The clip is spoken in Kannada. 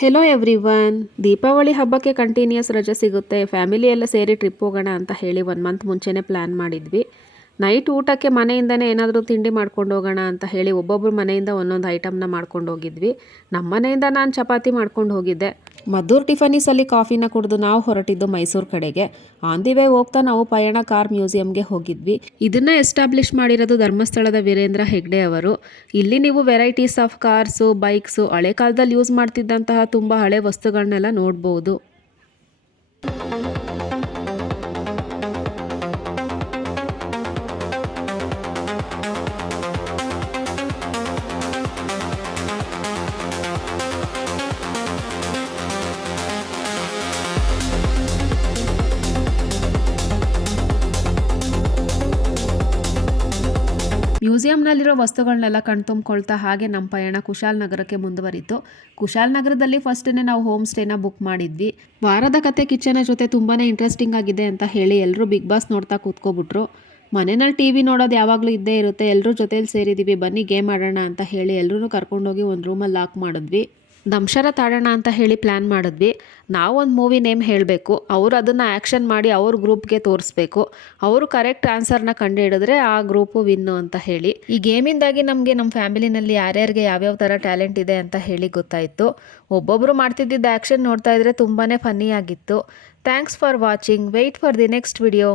Hello everyone. ದೀಪಾವಳಿ ಹಬ್ಬಕ್ಕೆ ಕಂಟಿನ್ಯೂಸ್ ರಜೆ ಸಿಗುತ್ತೆ, ಫ್ಯಾಮಿಲಿ ಎಲ್ಲ ಸೇರಿ ಟ್ರಿಪ್ ಹೋಗೋಣ ಅಂತ ಹೇಳಿ 1 ಮಂತ್ ಮುಂಚೆನೇ ಪ್ಲ್ಯಾನ್ ಮಾಡಿದ್ವಿ. ನೈಟ್ ಊಟಕ್ಕೆ ಮನೆಯಿಂದನೇ ಏನಾದರೂ ತಿಂಡಿ ಮಾಡ್ಕೊಂಡು ಹೋಗೋಣ ಅಂತ ಹೇಳಿ ಒಬ್ಬೊಬ್ಬರು ಮನೆಯಿಂದ ಒಂದೊಂದು ಐಟಮ್ನ ಮಾಡ್ಕೊಂಡು ಹೋಗಿದ್ವಿ. ನಮ್ಮ ಮನೆಯಿಂದ ನಾನು ಚಪಾತಿ ಮಾಡ್ಕೊಂಡು ಹೋಗಿದ್ದೆ. ಮದ್ದೂರು ಟಿಫನೀಸಲ್ಲಿ ಕಾಫಿನ ಕುಡಿದು ನಾವು ಹೊರಟಿದ್ದು ಮೈಸೂರು ಕಡೆಗೆ. ಆನ್ ದಿ ವೇ ಹೋಗ್ತಾ ನಾವು ಪಯಣ ಕಾರ್ ಮ್ಯೂಸಿಯಂಗೆ ಹೋಗಿದ್ವಿ. ಇದನ್ನು ಎಸ್ಟಾಬ್ಲಿಷ್ ಮಾಡಿರೋದು ಧರ್ಮಸ್ಥಳದ ವೀರೇಂದ್ರ ಹೆಗ್ಡೆ ಅವರು. ಇಲ್ಲಿ ನೀವು ವೆರೈಟೀಸ್ ಆಫ್ ಕಾರ್ಸು, ಬೈಕ್ಸು, ಹಳೆ ಕಾಲದಲ್ಲಿ ಯೂಸ್ ಮಾಡ್ತಿದ್ದಂತಹ ತುಂಬ ಹಳೆ ವಸ್ತುಗಳನ್ನೆಲ್ಲ ನೋಡ್ಬೋದು. ಮ್ಯೂಸಿಯಂನಲ್ಲಿರೋ ವಸ್ತುಗಳನ್ನೆಲ್ಲ ಕಣ್ತುಂಬ್ಕೊಳ್ತಾ ಹಾಗೆ ನಮ್ಮ ಪಯಣ ಕುಶಾಲನಗರಕ್ಕೆ ಮುಂದುವರಿತು. ಕುಶಾಲನಗರದಲ್ಲಿ ಫಸ್ಟೇ ನಾವು ಹೋಮ್ ಸ್ಟೇನ ಬುಕ್ ಮಾಡಿದ್ವಿ. ವಾರದ ಕತೆ ಕಿಚ್ಚನ ಜೊತೆ ತುಂಬಾ ಇಂಟ್ರೆಸ್ಟಿಂಗ್ ಆಗಿದೆ ಅಂತ ಹೇಳಿ ಎಲ್ಲರೂ ಬಿಗ್ ಬಾಸ್ ನೋಡ್ತಾ ಕೂತ್ಕೊಬಿಟ್ರು. ಮನೆಯಲ್ಲಿ ಟಿವಿ ನೋಡೋದು ಯಾವಾಗಲೂ ಇದ್ದೇ ಇರುತ್ತೆ. ಎಲ್ಲರೂ ಜೊತೆಲಿ ಸೇರಿದ್ದೀವಿ, ಬನ್ನಿ ಗೇಮ್ ಆಡೋಣ ಅಂತ ಹೇಳಿ ಎಲ್ಲರೂ ಕರ್ಕೊಂಡೋಗಿ ಒಂದು ರೂಮಲ್ಲಿ ಲಾಕ್ ಮಾಡಿದ್ವಿ. ದಂಶರಥ ಆಡೋಣ ಅಂತ ಹೇಳಿ ಪ್ಲ್ಯಾನ್ ಮಾಡಿದ್ವಿ. ನಾವು ಒಂದು ಮೂವಿ ನೇಮ್ ಹೇಳಬೇಕು, ಅವರು ಅದನ್ನು ಆ್ಯಕ್ಷನ್ ಮಾಡಿ ಅವ್ರ ಗ್ರೂಪ್ಗೆ ತೋರಿಸ್ಬೇಕು. ಅವರು ಕರೆಕ್ಟ್ ಆನ್ಸರ್ನ ಕಂಡು ಹಿಡಿದ್ರೆ ಆ ಗ್ರೂಪು ವಿನ್ನು ಅಂತ ಹೇಳಿ. ಈ ಗೇಮಿಂದಾಗಿ ನಮಗೆ ನಮ್ಮ ಫ್ಯಾಮಿಲಿನಲ್ಲಿ ಯಾರ್ಯಾರಿಗೆ ಯಾವ್ಯಾವ ಥರ ಟ್ಯಾಲೆಂಟ್ ಇದೆ ಅಂತ ಹೇಳಿ ಗೊತ್ತಾಯಿತು. ಒಬ್ಬೊಬ್ಬರು ಮಾಡ್ತಿದ್ದಿದ್ದ ಆ್ಯಕ್ಷನ್ ನೋಡ್ತಾ ಇದ್ರೆ ತುಂಬಾ ಫನ್ನಿ ಆಗಿತ್ತು. Thanks for watching. Wait for the next video.